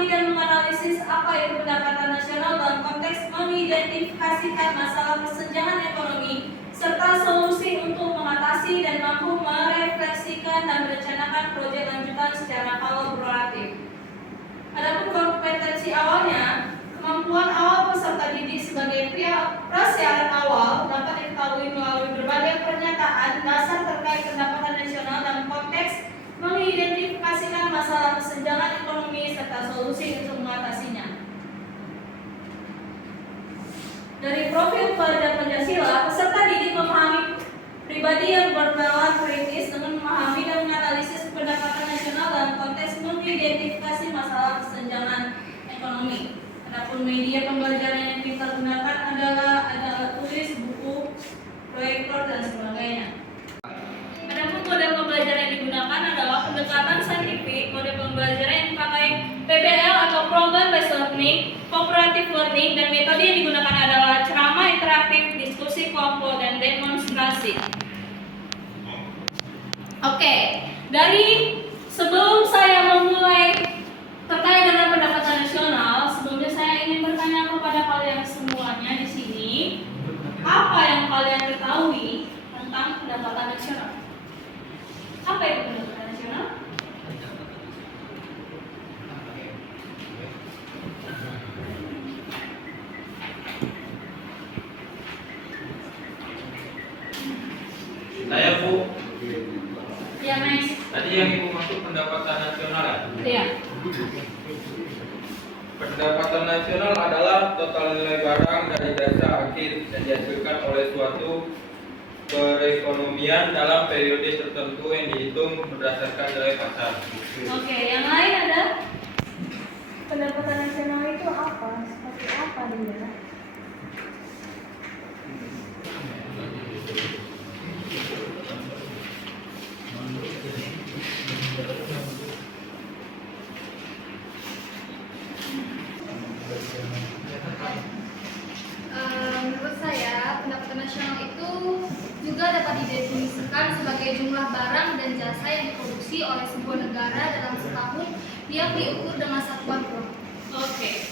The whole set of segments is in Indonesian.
memahami dan menganalisis apa itu pendapatan nasional dalam konteks mengidentifikasikan masalah kesenjangan ekonomi serta solusi untuk mengatasi dan mampu merefleksikan dan merencanakan proyek lanjutan secara kolaboratif. Adapun kompetensi awalnya, kemampuan awal peserta didik sebagai prasyarat awal dapat diketahui melalui berbagai pernyataan dasar terkait pendapatan nasional dalam konteks mengidentifikasikan masalah kesenjangan ekonomi serta solusi untuk mengatasinya. Dari profil pelajar Pancasila, peserta didik memahami pribadi yang bernalar kritis dengan memahami dan menganalisis pendapatan nasional dalam konteks mengidentifikasi masalah kesenjangan ekonomi. Adapun media pembelajaran yang kita gunakan adalah tulis, buku, proyektor, dan sebagainya. Adapun model pembelajaran yang digunakan adalah pendekatan saintifik, model pembelajaran yang dipakai PBL atau Problem Based Learning, Cooperative Learning, dan metode yang digunakan adalah ceramah interaktif, diskusi kelompok, dan demonstrasi. Oke, dari sebelum saya memulai terkait dengan pendapatan nasional, sebelumnya saya ingin bertanya kepada kalian semuanya di sini, apa yang kalian ketahui tentang pendapatan nasional? Apa itu pendapatan nasional? Saya Bu. Ya, Mas. Tadi yang Ibu maksud pendapatan nasional ya? Iya. Pendapatan nasional adalah total nilai barang dari jasa akhir yang dihasilkan oleh suatu perekonomian dalam periode tertentu yang dihitung berdasarkan nilai pasar. Oke, yang lain ada? Pendapatan nasional itu apa? Seperti apa dia? Menurut saya, pendapatan nasional itu juga dapat didefinisikan sebagai jumlah barang dan jasa yang diproduksi oleh sebuah negara dalam setahun yang diukur dengan satuan produk. Oke.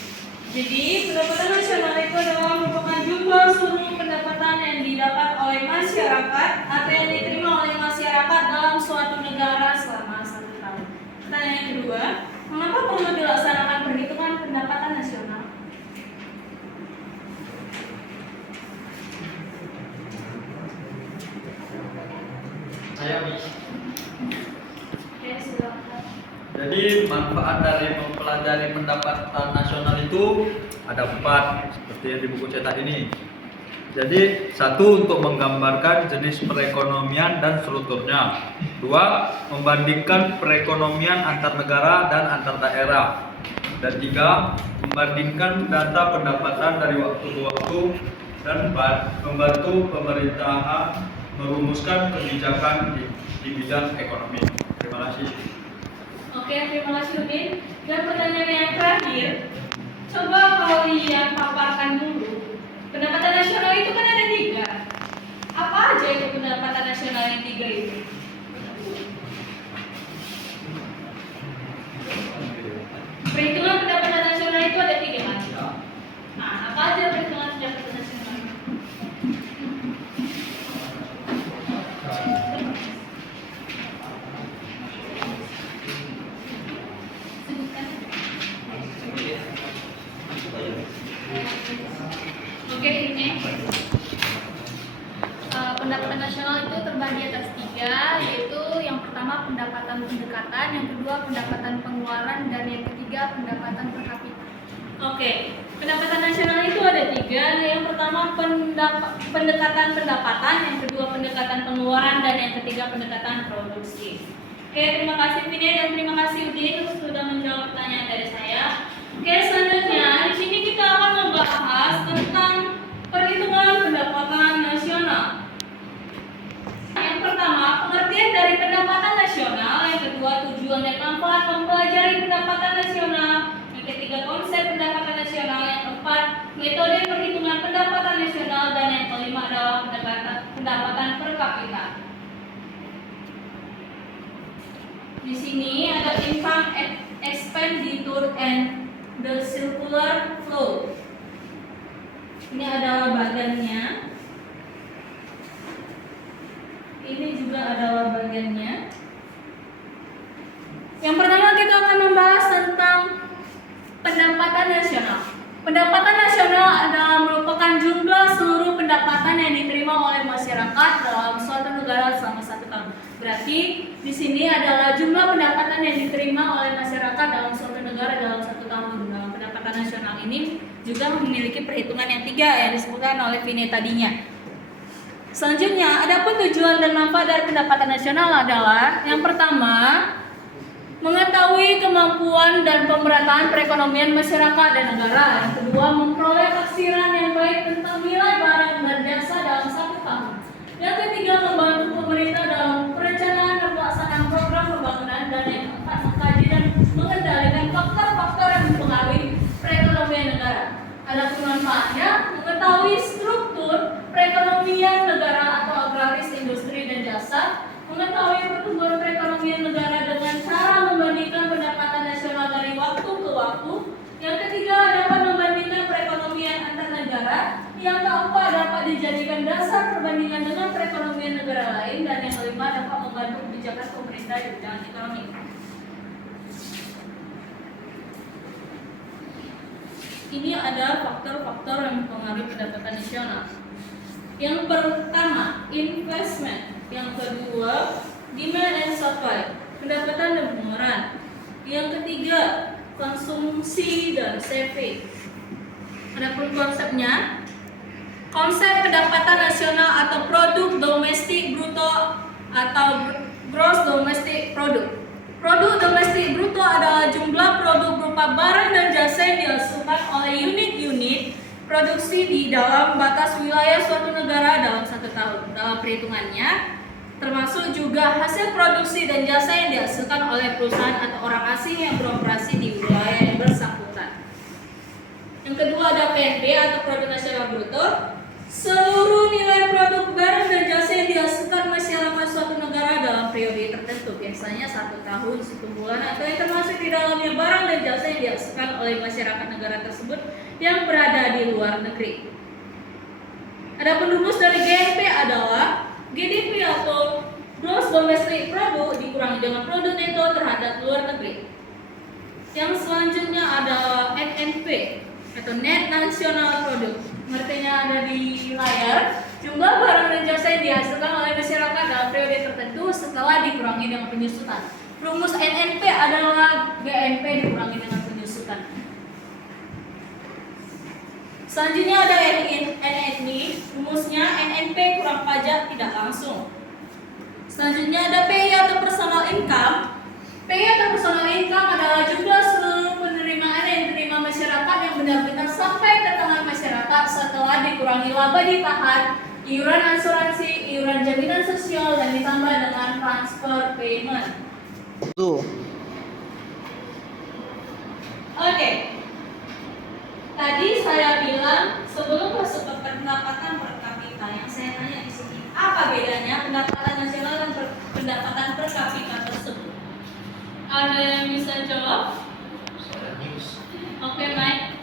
Jadi, pendapatan nasional itu adalah merupakan jumlah seluruh pendapatan yang didapat oleh masyarakat atau yang diterima oleh masyarakat dalam suatu negara selama 1 tahun. Pertanyaan yang kedua, mengapa perlu dilaksanakan perhitungan pendapatan nasional? Saya Miss. Oke, silakan. Jadi manfaat dari mempelajari pendapatan nasional itu ada 4 seperti yang di buku cetak ini. Jadi 1 untuk menggambarkan jenis perekonomian dan strukturnya. 2 membandingkan perekonomian antar negara dan antar daerah. Dan 3 membandingkan data pendapatan dari waktu ke waktu dan membantu pemerintahan merumuskan kebijakan di bidang ekonomi. Terima kasih. Oke, terima kasih Udin. Dan pertanyaan yang terakhir, coba kalian paparkan dulu. Pendapatan nasional itu kan ada 3. Apa aja itu pendapatan nasional yang 3 itu? Perhitungan pendapatan nasional itu ada 3 kan? Nah, apa aja perhitungan pendapatan nasional? Oke, ini Pendapatan nasional itu terbagi atas 3, yaitu yang pertama pendapatan pendekatan, yang kedua pendapatan pengeluaran, dan yang ketiga pendapatan per kapita. Oke, pendapatan nasional itu ada 3. Yang pertama pendekatan pendapatan, yang kedua pendekatan pengeluaran, dan yang ketiga pendekatan produksi. Oke, terima kasih Vina dan terima kasih Udin sudah menjawab pertanyaan dari saya. Oke, selanjutnya di sini kita akan membahas tentang perhitungan pendapatan nasional. Yang pertama, pengertian dari pendapatan nasional. Yang kedua, tujuan dan manfaat mempelajari pendapatan nasional. Yang ketiga, konsep pendapatan nasional. Yang keempat, metode perhitungan pendapatan nasional. Dan yang kelima adalah pendapatan per kapita. Di sini ada income expenditure and the circular flow. Ini adalah bagannya. Ini juga adalah bagannya. Yang pertama kita akan membahas tentang pendapatan nasional. Pendapatan nasional adalah merupakan jumlah seluruh pendapatan yang diterima oleh masyarakat dalam suatu negara selama 1 tahun. Berarti di sini adalah jumlah pendapatan yang diterima oleh masyarakat dalam suatu negara dalam 1 tahun. Dalam pendapatan nasional ini juga memiliki perhitungan yang 3 yang disebutkan oleh Vini tadinya. Selanjutnya, adapun tujuan dan manfaat dari pendapatan nasional adalah yang pertama, mengetahui kemampuan dan pemerataan perekonomian masyarakat dan negara. Yang kedua, memperoleh taksiran yang baik tentang nilai barang dan jasa dalam 1 tahun. Yang ketiga, membantu pemerintah dalam perencanaan dan pelaksanaan program pembangunan. Dan yang keempat, mengkaji dan mengendalikan faktor-faktor yang mempengaruhi perekonomian negara. Adapun manfaatnya, mengetahui struktur perekonomian negara atau agraris, industri, dan jasa, mengetahui pertumbuhan perekonomian negara dengan cara membandingkan pendapatan nasional dari waktu ke waktu. Yang ketiga, dapat membandingkan perekonomian antar negara. Yang keempat, dapat dijadikan dasar perbandingan dengan perekonomian negara lain. Dan yang kelima, dapat membantu kebijakan pemerintah di bidang ekonomi. Ini ada faktor-faktor yang mempengaruhi pendapatan nasional. Yang pertama, investment. Yang kedua, demand and supply, pendapatan dan pengeluaran. Yang ketiga, konsumsi dan saving. Adapun konsepnya, konsep pendapatan nasional atau produk domestik bruto atau gross domestic product. Produk domestik bruto adalah jumlah produk berupa barang dan jasa yang dihasilkan oleh unit-unit produksi di dalam batas wilayah suatu negara dalam 1 tahun. Dalam perhitungannya, termasuk juga hasil produksi dan jasa yang dihasilkan oleh perusahaan atau orang asing yang beroperasi di wilayah yang bersangkutan. Yang kedua ada PNB atau Produk Nasional Bruto. Seluruh nilai produk barang dan jasa yang dihasilkan masyarakat suatu negara dalam periode tertentu, biasanya 1 tahun, 1 bulan, atau yang termasuk di dalamnya barang dan jasa yang dihasilkan oleh masyarakat negara tersebut yang berada di luar negeri. Adapun rumus dari GNP adalah GDP atau Gross Domestic Product dikurangi dengan produk neto terhadap luar negeri. Yang selanjutnya adalah NNP atau Net National Product. Artinya ada di layar, jumlah barang dan jasa yang dihasilkan oleh masyarakat dalam periode tertentu setelah dikurangi dengan penyusutan. Rumus NNP adalah GNP dikurangi dengan penyusutan. Selanjutnya ada NNI, rumusnya NNP kurang pajak tidak langsung. Selanjutnya ada PI atau personal income. PI atau personal income adalah jumlah seluruh penerimaan yang diterima masyarakat yang benar-benar sampai ke tangan masyarakat setelah dikurangi laba ditahan, iuran asuransi, iuran jaminan sosial, dan ditambah dengan transfer payment. Oke. Tadi saya bilang sebelum masuk ke pendapatan per kapita, yang saya tanya di sini, apa bedanya pendapatan nasional dan pendapatan per kapita tersebut? Ada yang bisa jawab? Oke, Mike.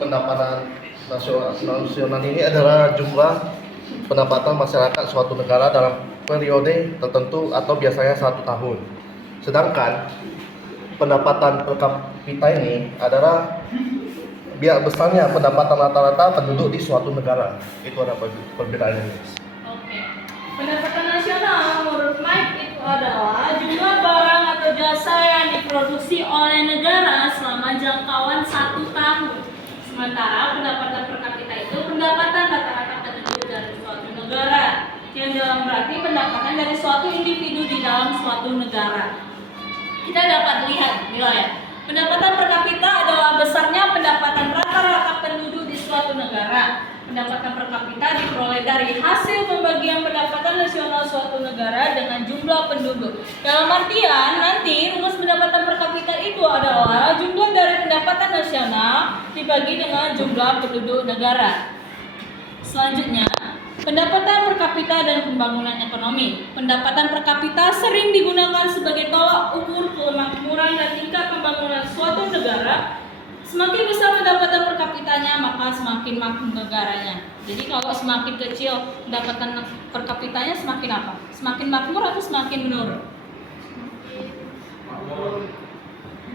Pendapatan nasional ini adalah jumlah pendapatan masyarakat suatu negara dalam periode tertentu atau biasanya 1 tahun. Sedangkan pendapatan per kapita ini adalah besarnya pendapatan rata-rata penduduk di suatu negara. Itu ada perbedaannya. Oke. Pendapatan nasional menurut Mike itu adalah jumlah barang atau jasa yang diproduksi oleh negara selama jangkauan 1 tahun. Sementara pendapatan per kapita itu pendapatan rata-rata penduduk dari suatu negara, yang dalam berarti pendapatan dari suatu individu di dalam suatu negara. Kita dapat lihat nilai. Pendapatan per kapita adalah besarnya pendapatan rata-rata penduduk di suatu negara. Pendapatan per kapita diperoleh dari hasil pembagian pendapatan nasional suatu negara dengan jumlah penduduk. Dalam artian nanti rumus pendapatan per kapita itu adalah jumlah dari pendapatan nasional dibagi dengan jumlah penduduk negara. Selanjutnya, Pendapatan per kapita dan pembangunan ekonomi. Pendapatan per kapita sering digunakan sebagai tolak ukur kemakmuran dan tingkat pembangunan suatu negara. Semakin besar pendapatan per kapitanya, maka semakin makmur negaranya. Jadi kalau semakin kecil pendapatan per kapitanya, semakin apa? Semakin makmur atau semakin menurun?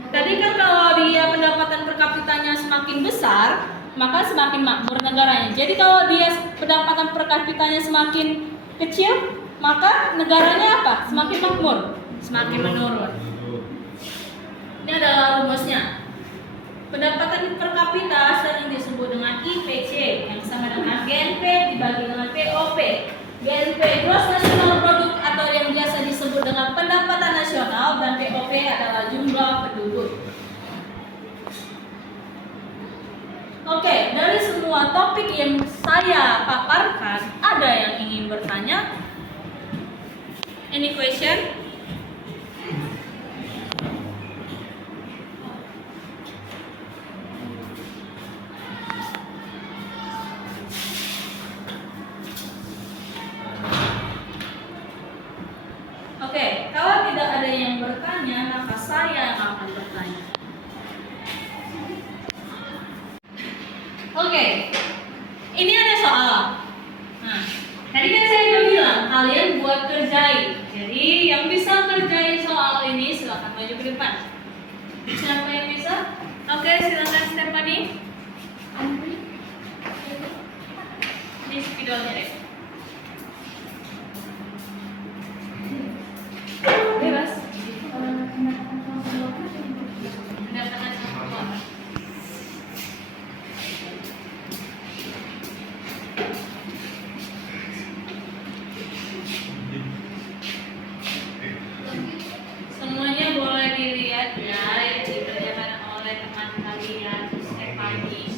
Tadi kan kalau dia pendapatan per kapitanya semakin besar, maka semakin makmur negaranya. Jadi kalau dia pendapatan per kapitanya semakin kecil, maka negaranya apa? Semakin makmur, semakin menurun. Ini adalah rumusnya. Pendapatan per kapita sering disebut dengan IPC yang sama dengan GNP dibagi dengan POP. GNP Gross National Product atau yang biasa disebut dengan pendapatan nasional, dan POP adalah jumlah penduduk. Oke, dari semua topik yang saya paparkan, ada yang ingin bertanya? Any question? Oke, kalau tidak ada yang bertanya, maka saya yang akan bertanya. Oke, ini ada soal. Nah, tadi kan saya udah bilang kalian buat kerjain. Jadi yang bisa kerjain soal ini silakan maju ke depan. Siapa yang bisa? Oke, silakan Stephanie. Ini spidolnya deh. Bebas. Pendapatan keluar. Semuanya boleh dilihat ya yang dikerjakan oleh teman kalian Stephanie.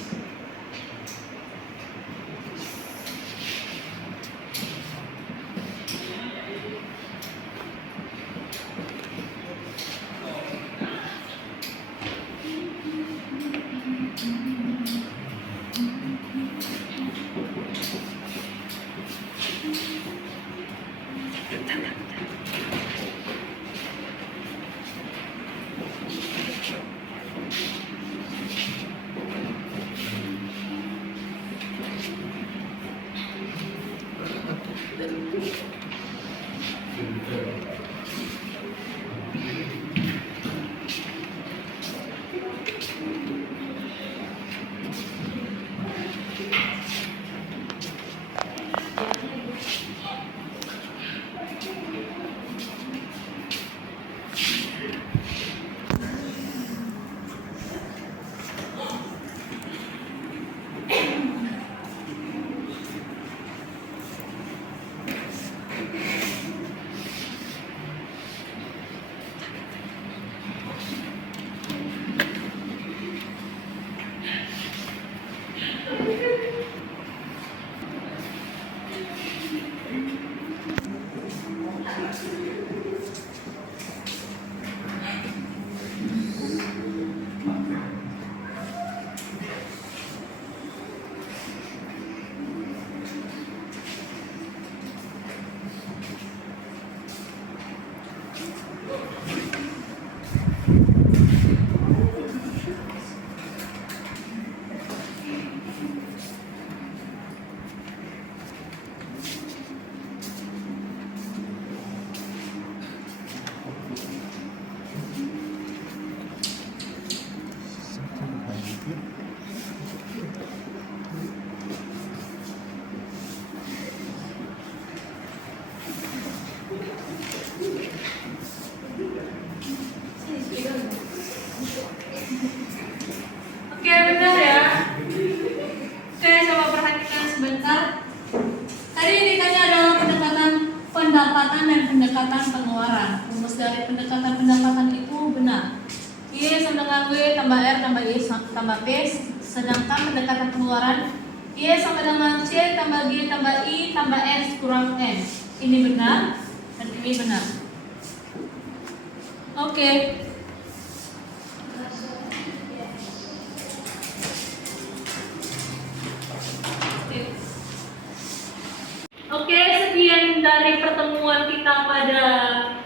Oke, benar ya. Oke, coba perhatikan sebentar. Tadi ditanya adalah pendapatan dan pendekatan pengeluaran. Rumus dari pendekatan pendapatan itu benar. Y sama dengan W tambah R tambah Y tambah P. Sedangkan pendekatan pengeluaran Y sama dengan C tambah G tambah I tambah S kurang N. Ini benar dan ini benar. Oke. pertemuan kita pada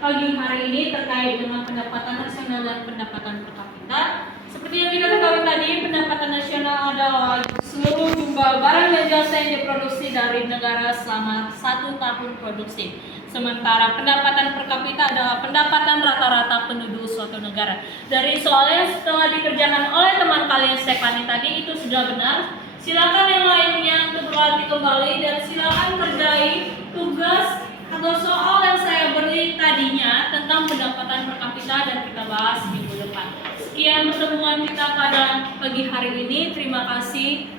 pagi hari ini terkait dengan pendapatan nasional dan pendapatan per kapita. Seperti yang kita ketahui tadi, pendapatan nasional adalah seluruh jumlah barang dan jasa yang diproduksi dari negara selama 1 tahun produksi. Sementara pendapatan per kapita adalah pendapatan rata-rata penduduk suatu negara. Dari soalnya setelah dikerjakan oleh teman kalian Stefani tadi itu sudah benar. Silakan yang lainnya untuk berlatih kembali dan silakan kerjai tugas atau soal yang saya beri tadinya tentang pendapatan per kapita dan kita bahas minggu depan. Sekian pertemuan kita pada pagi hari ini. Terima kasih.